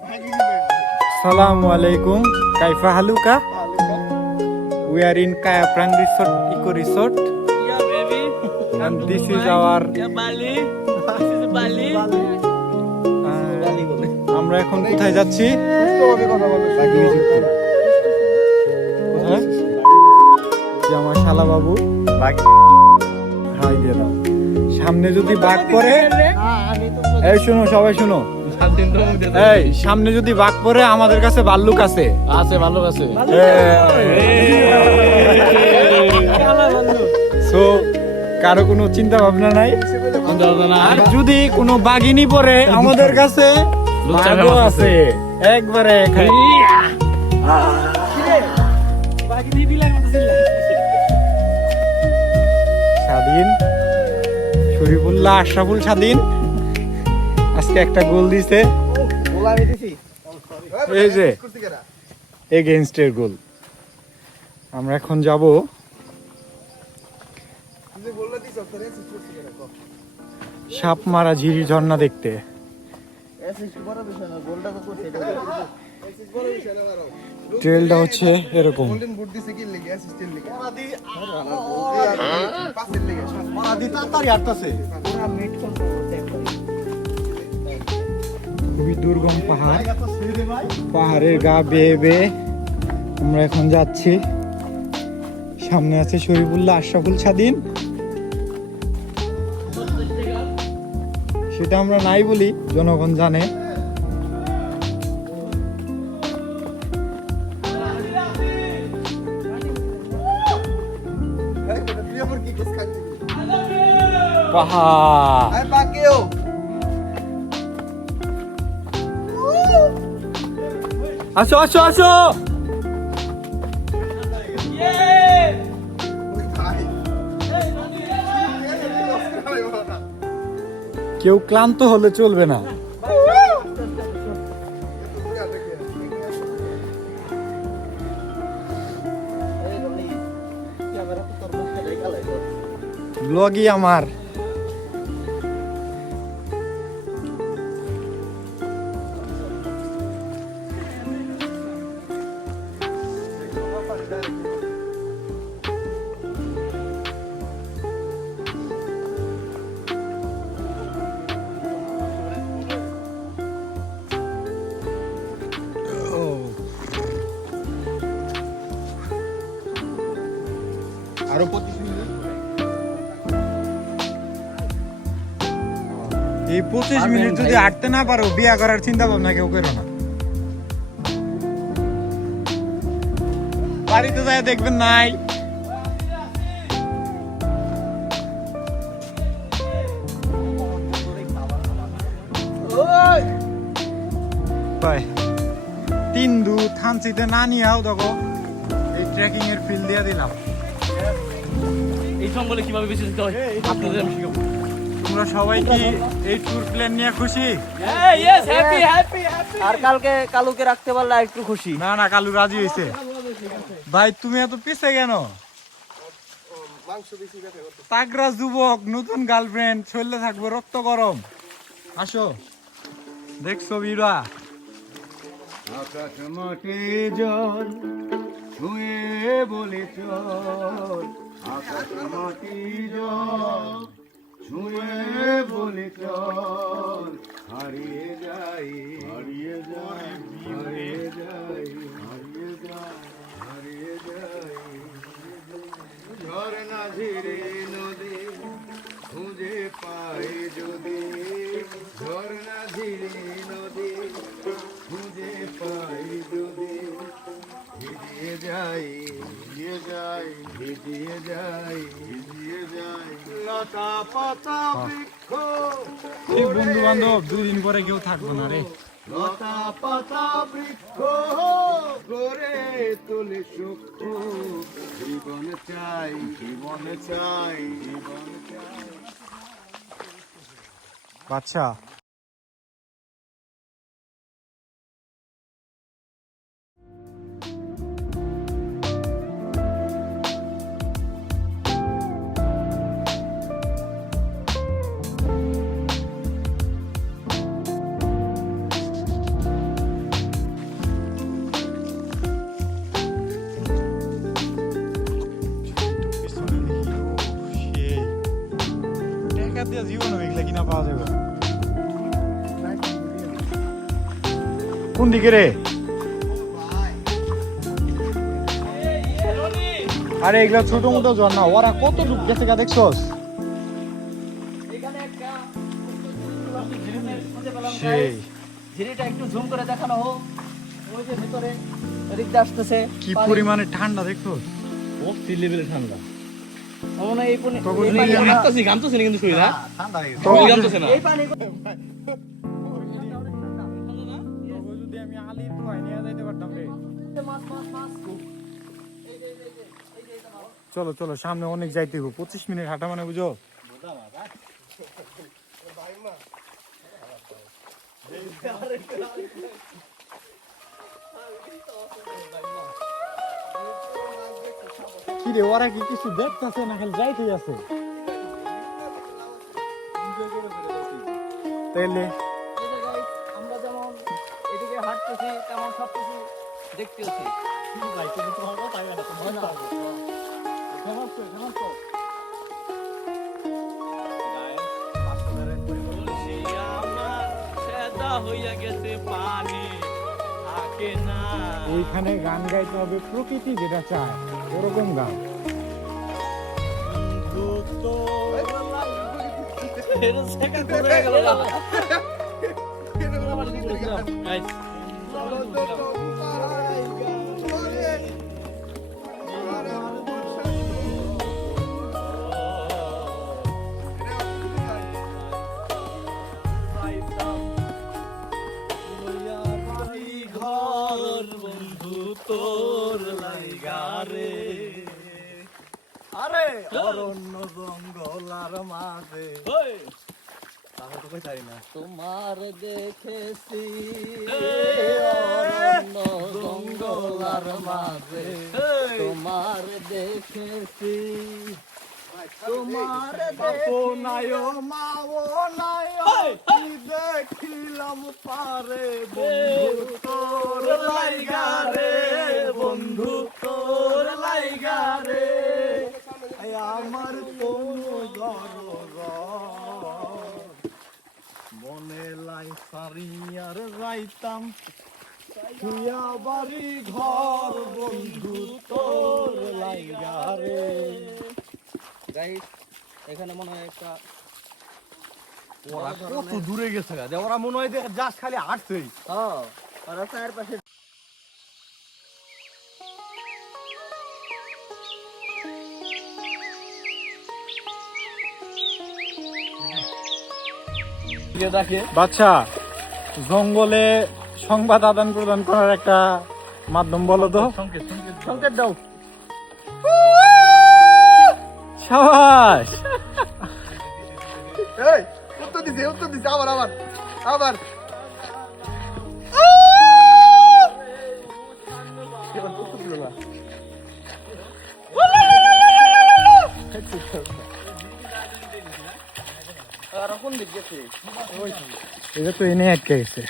Assalamu alaikum. Kaifa haluka? We are in Kayaprang Resort, Eco Resort. Yeah, baby. And this is our Yeah, Bali. This is Bali. আমরা এখন কোথায় যাচ্ছি? কোথায়? যে আমার শালা বাবু হাই দিয়ে দাও। সামনে যদি বাঘ পড়ে, এই শুনো সবাই শুনো, এই সামনে যদি বাঘ পড়ে আমাদের কাছে ভাল্লুক আছে। ভালো আছে সো কারো কোনো চিন্তা ভাবনা নাই। আর যদি কোনো বাঘিনী পড়ে আমাদের কাছে বাঘও আছে একবারে স্বাধীন শরীফুল্লাহ আশরাফুল স্বাধীন আজকে একটা গোল দিছে, এই যে এগেইনস্টের গোল। আমরা এখন যাব সাপমারা ঝিরি ঝর্ণা দেখতে। ট্রেলটা হচ্ছে এরকম। খুবই দুর্গম পাহাড়, পাহাড়ের গা বেয়ে বেয়ে আমরা এখন যাচ্ছি। সামনে আছে শরীফুল্লাহ আশরাফুল স্বাধীন, সেটা আমরা নাই বলি, জনগণ জানে। পাহাড় আসো আসো আসো, কেউ ক্লান্ত হলে চলবে না। ব্লগই আমার। আরো 25 মিনিট। এই 25 মিনিট যদি হাঁটতে না পারো, বিয়া করার চিন্তা ভাবনা কেউ করো না। বাড়িতে যায় দেখবেন নাই। তিনদু থানচিতে না নিয়েও দেখো এই ট্রেকিং এর ফিল দিয়ে দিলাম। এই জঙ্গলে কিভাবে বেঁচে যেতে হয় আপনাদের আমি শিখাবো। তোমরা সবাই কি এই ট্যুর প্ল্যান নিয়ে খুশি? Yes, happy happy happy. আর কালুকে রাখতে পারলে একটু খুশি। না না, কালু রাজি হয়েছে। ভাই তুমি এত পিছে কেন? তাগড়া যুবক, নতুন গার্লফ্রেন্ড, শরীরে থাকবো রক্ত গরম। আসো, দেখছো বিরা আকাশ মাটি জল ছুঁয়ে বলে চল, আকাশ মাটি জল ছুঁয়ে বলে চল, হারিয়ে যাই হারিয়ে যাই হারিয়ে যাই হারিয়ে যাই হারিয়ে যাই। ঝরনা ঝিরে নদী খুঁজে পাই যদি, ঝরনা ঝিরে নদী খুঁজে পাই যদি, ভিজিয়ে যাই ভিজিয়ে যাই ভিজিয়ে যাই ভিজিয়ে যাই। লতা পাতা বৃক্ষ এই বন্ধু বান্ধব দুদিন পরে কেউ থাকবো না রে। লতা পাতা বৃক্ষ করে তোলে সূক্ষ্ম, জীবন চাই জীবন চাই জীবন চাই। বাচ্চা জীবন এগুলা কিনা পাওয়া যাবে না। কোন দিকে রে? আরে এগুলা ছোট মোটো ঝর্ণা, ওরা কত ডুব গেছে গা দেখছস? এখানে একটা খুঁজে পেলাম সেই guys। ঝিরিটা একটু জুম করে দেখানো হোক। ওই যে ভিতরে এদিক দিয়ে আসতেছে কি পানি। পরিমাণে ঠান্ডা দেখছস? ও সি লেভেলে ঠান্ডা। আমার মনে হয় এই পানি- তখন এই নিয়ে পানি- না। ঘামতেছি কিন্তু শরীর না? তখন ঘামতেছে না। এই পানি যদি আমি আলি তো হয় নিয়ে যাইতে পারতাম রে। মাছ মাছ মাছ চলো চলো, সামনে অনেক যাইতে হবে, 25 মিনিট হাঁটা মানে বুঝো। কি রে, ওরা কি কিছু দেখতেছে না খালি যাইতেই আছে? তাইলে এই যে guys, আমরা যেমন এদিকে হাঁটতেছি তেমন সবকিছু দেখতেছি। হয় না? বলছি আমার সেদা হইয়া গেছে পানি থাকে না। এইখানে গান গাইতে হবে প্রকৃতি যেটা চায় ওরকম গান। এটা সেকেন্ড করে গেল না। Guys, ঘর বন্ধু তোর লাইগারে আরে অরণ্য জঙ্গল আর মাঝে ওই তোমার দেখেছি এই! অরণ্য জঙ্গল আর মাঝে তোমার দেখেছি তোমার নাই মাও নাই কি দেখিলাম পারে বন্ধু তোর লাইগারে বন্ধু তোর লাইগারে আমার কোনো মনে লাই সারিয়ার যাইতাম তুইয়া বাড়ি ঘর বন্ধু তোর লাইগারে গাইস এখানে মনে হয় একটা ওরা কত দূরে গেছে গা ওরা মনে হয় দেখ জাস্ট খালি হাঁটছেই ওরা চারপাশে বাচ্চা, জঙ্গলে সংবাদ আদান প্রদান করার একটা মাধ্যম বলো তো। সংকেত দাও সাবাস। এই উত্তর দিছে আবার আবার আর কোন দিক গেছে এটা তো এনে আটকে গেছে।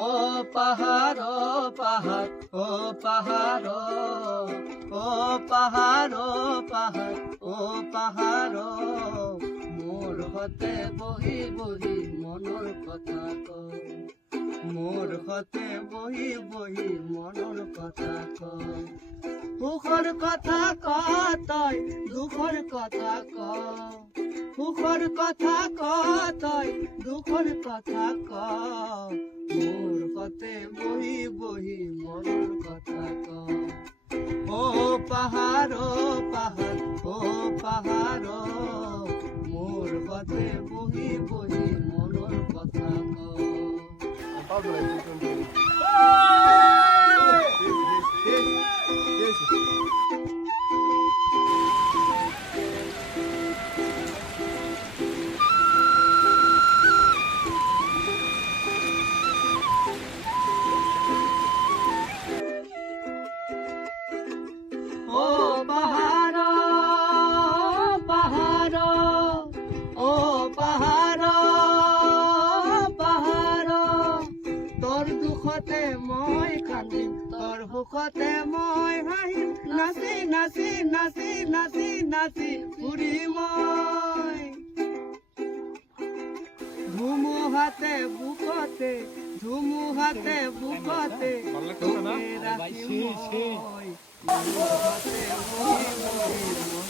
ও পাহাড় ও পাহাড় ও পাহাড় ও পাহাড় ও পাহাড় ও পাহাড় মোর হতে বহি বহি মনর কথা কও মোর হতে বহি বহি মনর কথা কও সুখর কথা কতই দুখর কথা ক সুখর কথা কতই দুখর কথা ক মোর হতে বহি বহি মনর কথা ক ও পাহাড় ও পাহাড় ও পাহাড় মোর হতে বহি বহি মনর কথা ক ও পাহাড় পাহাড় ও বুকতে মই কান্দিম তোর বুকতে মই হাঁহিম নাচি নাচি নাচি নাচি নাচি ফুৰি মই ধুমুহাতে বুকতে ধুমুহাতে বুকতে তোকে ৰাখিম মই ধুমুহাতে মই